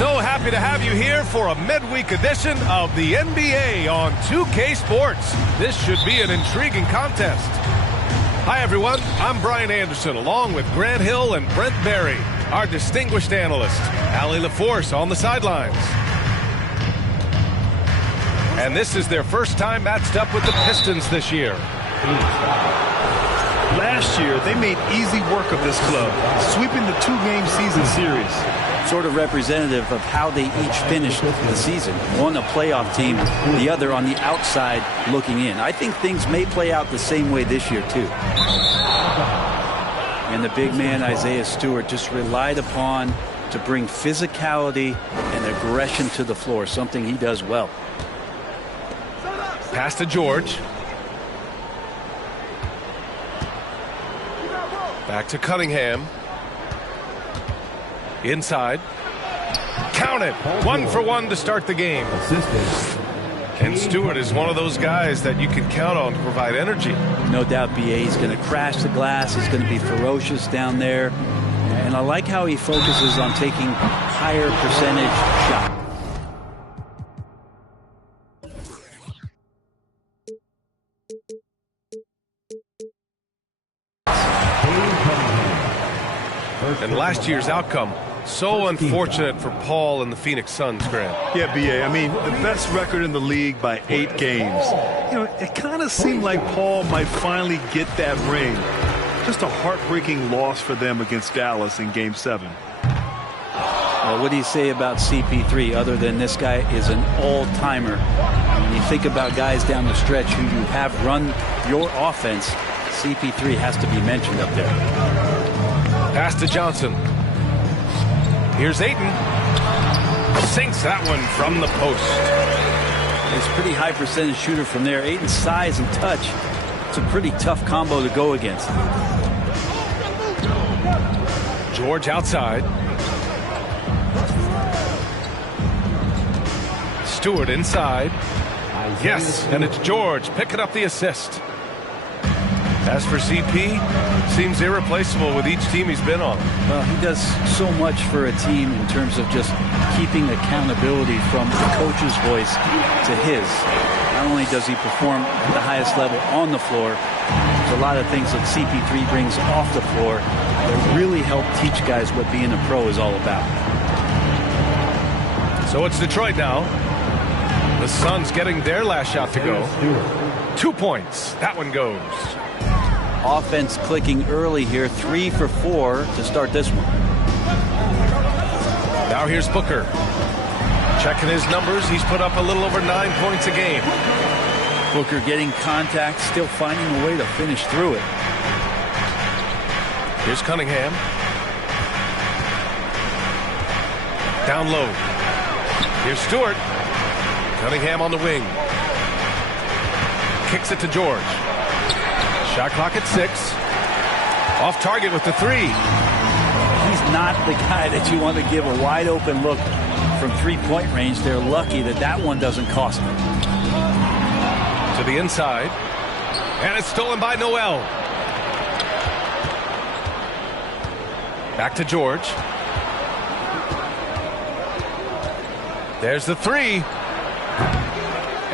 So happy to have you here for a midweek edition of the NBA on 2K Sports. This should be an intriguing contest. Hi, everyone. I'm Brian Anderson, along with Grant Hill and Brent Berry, our distinguished analyst, Allie LaForce on the sidelines. And this is their first time matched up with the Pistons this year. Last year, they made easy work of this club, sweeping the two-game season series. Sort of representative of how they each finished the season. One a playoff team, the other on the outside looking in. I think things may play out the same way this year, too. And the big man, Isaiah Stewart, just relied upon to bring physicality and aggression to the floor, something he does well. Pass to George. Back to Cunningham. Inside. Count it. 1 for 1 to start the game. And Stewart is one of those guys that you can count on to provide energy. No doubt, BA. He's going to crash the glass. He's going to be ferocious down there. And I like how he focuses on taking higher percentage shots. And last year's outcome, so unfortunate for Paul and the Phoenix Suns, Grant. Yeah, BA. I mean, the best record in the league by 8 games. You know, it kind of seemed like Paul might finally get that ring. Just a heartbreaking loss for them against Dallas in Game 7. Well, what do you say about CP3 other than this guy is an all-timer? When you think about guys down the stretch who you have run your offense, CP3 has to be mentioned up there. Pass to Johnson. Here's Ayton. Sinks that one from the post. He's a pretty high percentage shooter from there. Ayton's size and touch, it's a pretty tough combo to go against. George outside. Stewart inside. Yes, and it's George picking up the assist. As for CP, seems irreplaceable with each team he's been on. Well, he does so much for a team in terms of just keeping accountability from the coach's voice to his. Not only does he perform at the highest level on the floor, there's a lot of things that CP3 brings off the floor that really help teach guys what being a pro is all about. So it's Detroit now. The Suns getting their last shot to go. 2 points. That one goes. Offense clicking early here, 3 for 4 to start this one. Now here's Booker. Checking his numbers, he's put up a little over 9 points a game. Booker getting contact, still finding a way to finish through it. Here's Cunningham. Down low. Here's Stewart. Cunningham on the wing. Kicks it to George. Shot clock at 6. Off target with the 3. He's not the guy that you want to give a wide open look from three-point range. They're lucky that that one doesn't cost them. To the inside. And it's stolen by Noel. Back to George. There's the 3.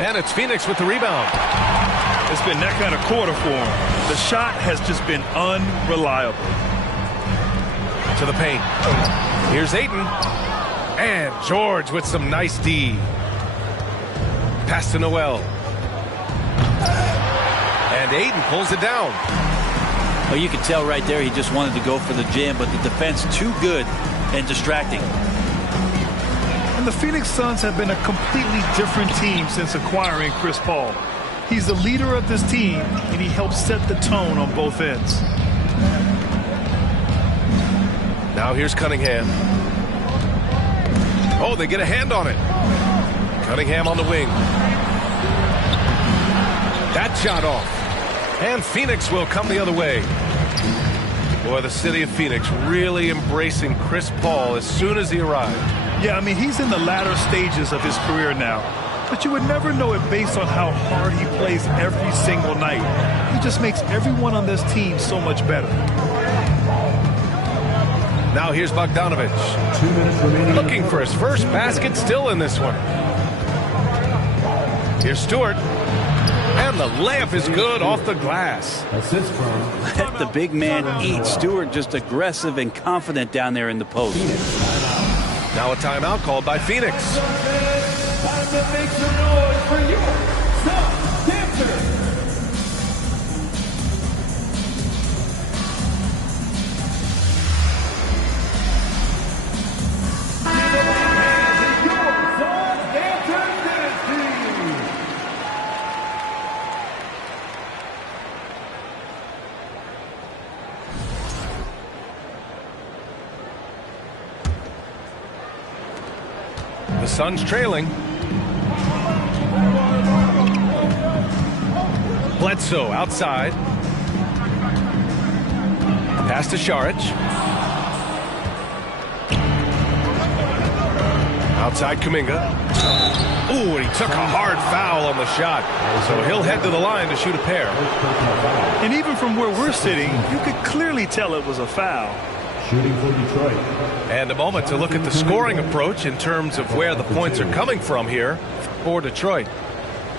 And it's Phoenix with the rebound. It's been that kind of quarter for him. The shot has just been unreliable. To the paint. Here's Ayton. And George with some nice D. Pass to Noel. And Ayton pulls it down. Well, you can tell right there he just wanted to go for the jam, but the defense too good and distracting. And the Phoenix Suns have been a completely different team since acquiring Chris Paul. He's the leader of this team, and he helps set the tone on both ends. Now here's Cunningham. Oh, they get a hand on it. Cunningham on the wing. That shot off. And Phoenix will come the other way. Boy, the city of Phoenix really embracing Chris Paul as soon as he arrived. Yeah, I mean, he's in the latter stages of his career now. But you would never know it based on how hard he plays every single night. He just makes everyone on this team so much better. Now here's Bogdanovich. 2 minutes remaining. Looking for his first basket still in this one. Here's Stewart. And the layup is good off the glass. Assist from. Let the big man eat. Stewart just aggressive and confident down there in the post. Now a timeout called by Phoenix. Time to make some noise for your Stop Dancer. The Suns trailing. Bledsoe outside. Pass to Šarić. Outside Kuminga. Ooh, and he took a hard foul on the shot. So he'll head to the line to shoot a pair. And even from where we're sitting, you could clearly tell it was a foul. Shooting for Detroit. And a moment to look at the scoring approach in terms of where the points are coming from here for Detroit.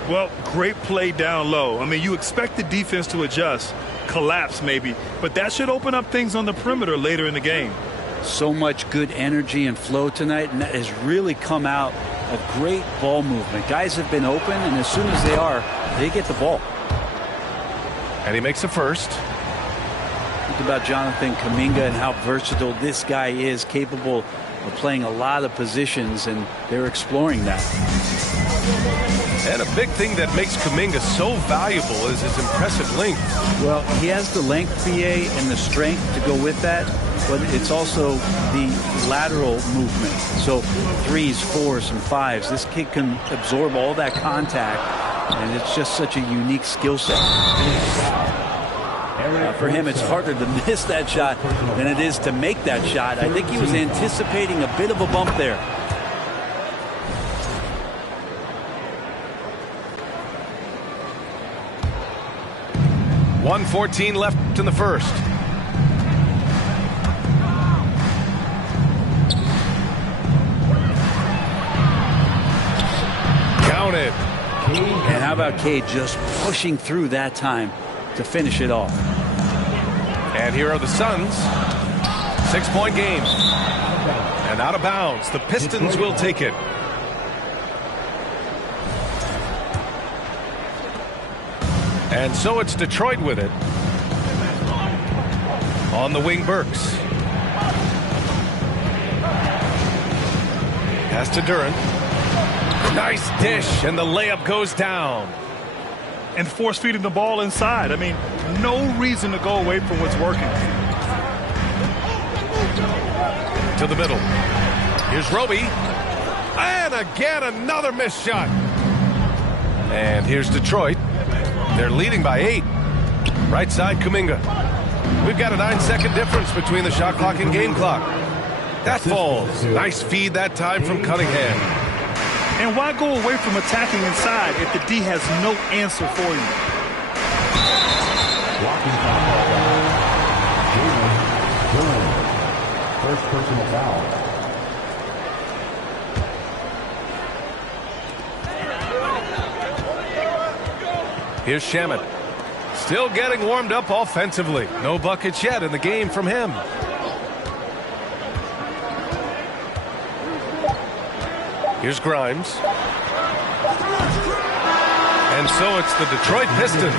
Well, great play down low. I mean, you expect the defense to adjust, collapse maybe, but that should open up things on the perimeter later in the game. So much good energy and flow tonight, and that has really come out of great ball movement. Guys have been open, and as soon as they get the ball. And he makes the first. Think about Jonathan Kuminga and how versatile this guy is, capable of playing a lot of positions, and they're exploring that. And a big thing that makes Kuminga so valuable is his impressive length. Well, he has the length, PA, and the strength to go with that, but it's also the lateral movement. So 3s, 4s, and 5s. This kid can absorb all that contact, and it's just such a unique skill set. For him, it's harder to miss that shot than it is to make that shot. I think he was anticipating a bit of a bump there. .114 left in the first. Counted. And how about Cade just pushing through that time to finish it off. And here are the Suns. 6-point game. And out of bounds. The Pistons will take it. And so it's Detroit with it. On the wing, Burks. Pass to Durant. Nice dish, and the layup goes down. And force feeding the ball inside. I mean, no reason to go away from what's working. To the middle. Here's Roby. And again, another missed shot. And here's Detroit. They're leading by 8. Right side, Kuminga. We've got a 9-second difference between the shot clock and game clock. That falls. Nice feed that time from Cunningham. And why go away from attacking inside if the D has no answer for you? Blocking foul. Jalen Durant. First personal foul. Here's Shamet. Still getting warmed up offensively. No buckets yet in the game from him. Here's Grimes. And so it's the Detroit Pistons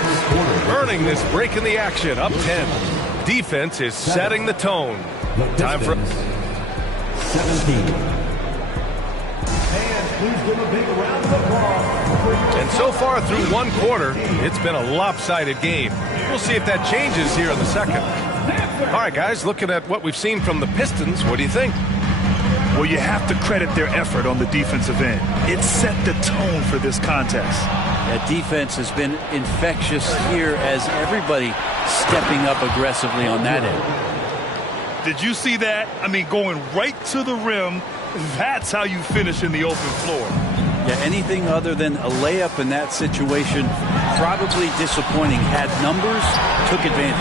earning this break in the action, up 10. Defense is setting the tone. Time for 17. Please give a big round of applause. And so far through one quarter, it's been a lopsided game. We'll see if that changes here in the second. All right, guys, looking at what we've seen from the Pistons, what do you think? Well, you have to credit their effort on the defensive end. It set the tone for this contest. That defense has been infectious here as everybody stepping up aggressively on that end. Did you see that? I mean, going right to the rim. That's how you finish in the open floor. Yeah, anything other than a layup in that situation, probably disappointing. Had numbers, took advantage.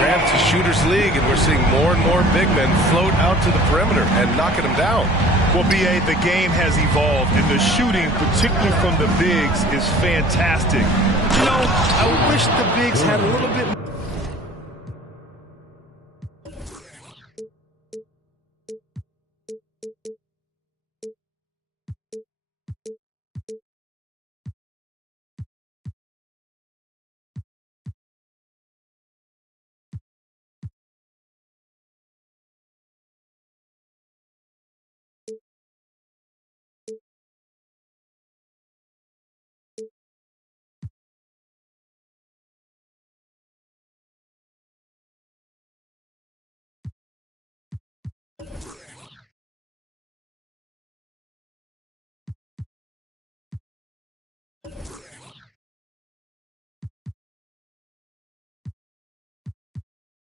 Grant to shooters league, and we're seeing more and more big men float out to the perimeter and knocking them down. Well, B.A., the game has evolved, and the shooting, particularly from the bigs, is fantastic. But, you know, I wish the bigs had a little bit more.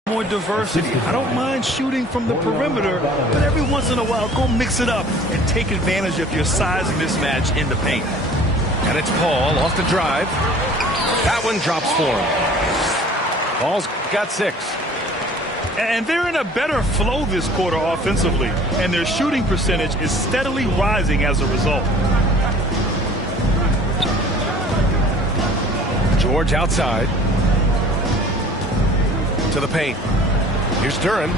More diversity. I don't mind shooting from the perimeter, but every once in a while, go mix it up and take advantage of your size mismatch in the paint. And it's Paul off the drive. That one drops for him. Paul's got 6. And they're in a better flow this quarter offensively, and their shooting percentage is steadily rising as a result. George outside. To the paint. Here's Duren.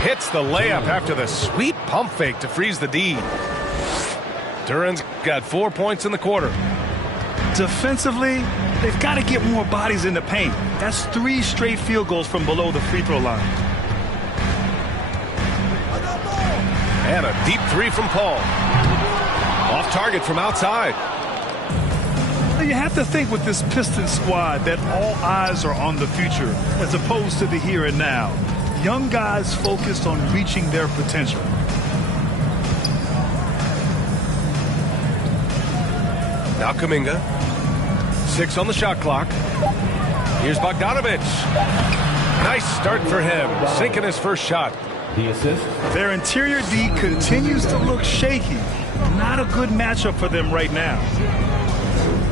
Hits the layup after the sweet pump fake to freeze the D. Duren's got 4 points in the quarter. Defensively, they've got to get more bodies in the paint. That's 3 straight field goals from below the free throw line. And a deep 3 from Paul. Off target from outside. You have to think with this Pistons squad that all eyes are on the future as opposed to the here and now. Young guys focused on reaching their potential. Now Kuminga. 6 on the shot clock. Here's Bogdanovic. Nice start for him, sinking his first shot. The assist. Their interior D continues to look shaky. Not a good matchup for them right now.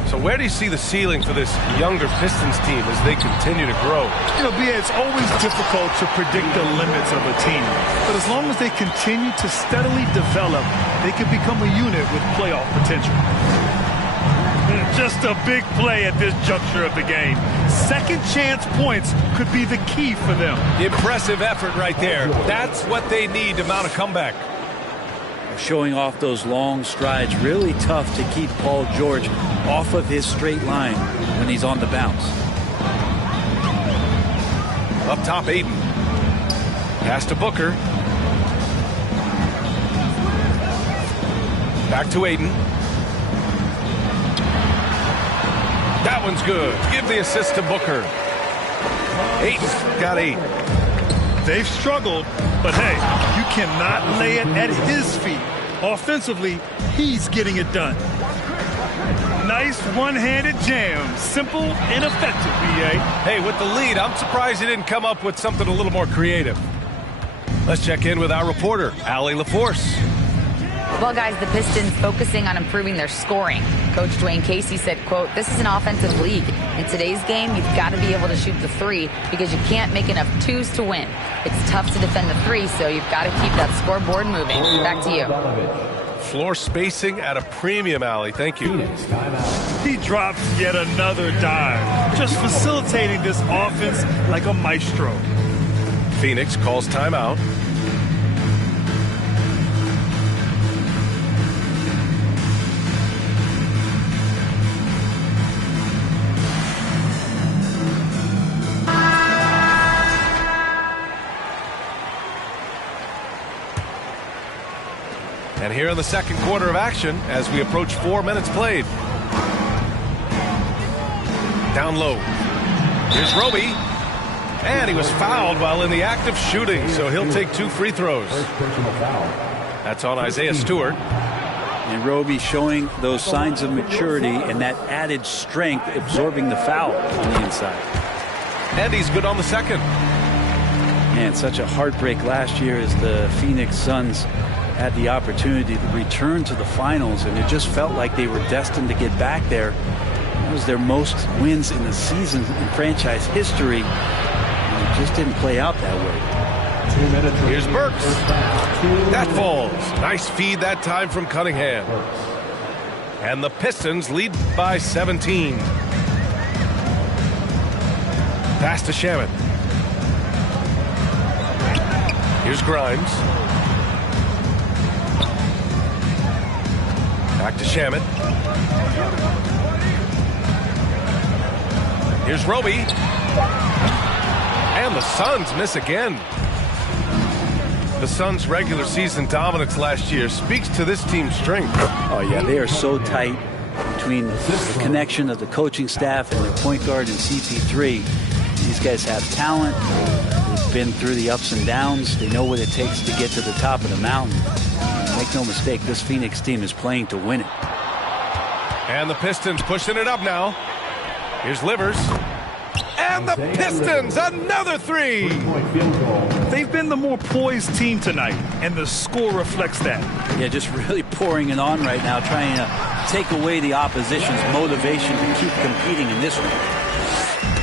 So where do you see the ceiling for this younger Pistons team as they continue to grow? You know, B.A., it's always difficult to predict the limits of a team. But as long as they continue to steadily develop, they can become a unit with playoff potential. Just a big play at this juncture of the game. Second chance points could be the key for them. Impressive effort right there. That's what they need to mount a comeback. Showing off those long strides, really tough to keep Paul George off of his straight line when he's on the bounce. Up top, Ayton. Pass to Booker. Back to Ayton. That one's good. Give the assist to Booker. Ayton's got 8. They've struggled, but hey, you cannot lay it at his feet. Offensively, he's getting it done. Nice one-handed jam. Simple and effective, B.A. Hey, with the lead, I'm surprised he didn't come up with something a little more creative. Let's check in with our reporter, Allie LaForce. Well, guys, the Pistons focusing on improving their scoring. Coach Dwayne Casey said, quote, "This is an offensive league. In today's game, you've got to be able to shoot the 3 because you can't make enough 2s to win. It's tough to defend the 3, so you've got to keep that scoreboard moving." Back to you. Floor spacing at a premium, Allie. Thank you. He drops yet another dive, just facilitating this offense like a maestro. Phoenix calls timeout. And here in the second quarter of action as we approach 4 minutes played. Down low. Here's Roby. And he was fouled while in the act of shooting, so he'll take 2 free throws. That's on Isaiah Stewart. And Roby showing those signs of maturity and that added strength absorbing the foul on the inside. And he's good on the second. Man, such a heartbreak last year as the Phoenix Suns had the opportunity to return to the finals, and it just felt like they were destined to get back there. was their most wins in the season in franchise history. And it just didn't play out that way. Here's Burks. That falls. Nice feed that time from Cunningham. And the Pistons lead by 17. Pass to Shaman. Here's Grimes. Back to Shaman. Here's Roby. And the Suns miss again. The Suns' regular season dominance last year speaks to this team's strength. Oh, yeah, they are so tight between the connection of the coaching staff and their point guard and CP3. These guys have talent. They've been through the ups and downs. They know what it takes to get to the top of the mountain. Make no mistake, this Phoenix team is playing to win it. And the Pistons pushing it up now. Here's Livers. And the Pistons, another three. They've been the more poised team tonight, and the score reflects that. Yeah, just really pouring it on right now, trying to take away the opposition's motivation to keep competing in this one.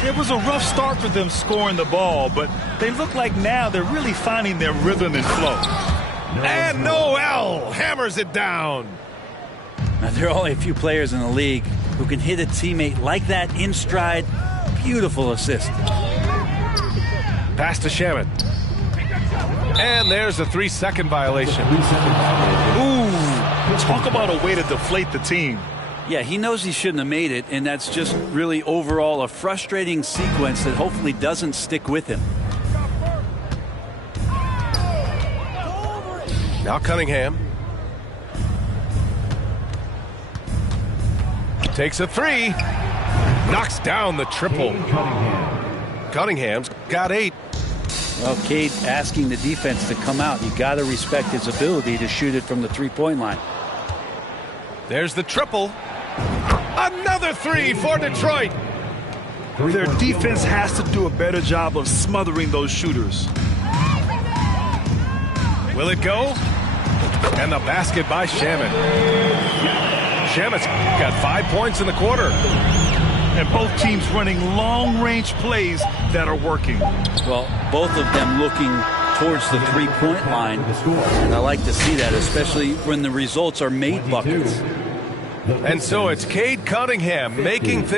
It was a rough start for them scoring the ball, but they look like now they're really finding their rhythm and flow. And Noel hammers it down. Now, there are only a few players in the league who can hit a teammate like that in stride. Beautiful assist. Pass to Shaman. And there's a 3-second violation. Ooh, talk about a way to deflate the team. Yeah, he knows he shouldn't have made it, and that's just really overall a frustrating sequence that hopefully doesn't stick with him. Now Cunningham. Takes a three. Knocks down the triple. Cunningham's got 8. Well, Cade asking the defense to come out. You got to respect his ability to shoot it from the three-point line. There's the triple. Another 3 for Detroit. Their defense has to do a better job of smothering those shooters. Will it go? And the basket by Shaman. Shaman's got 5 points in the quarter. And both teams running long-range plays that are working. Well, both of them looking towards the three-point line. And I like to see that, especially when the results are made buckets. And so it's Cade Cunningham making things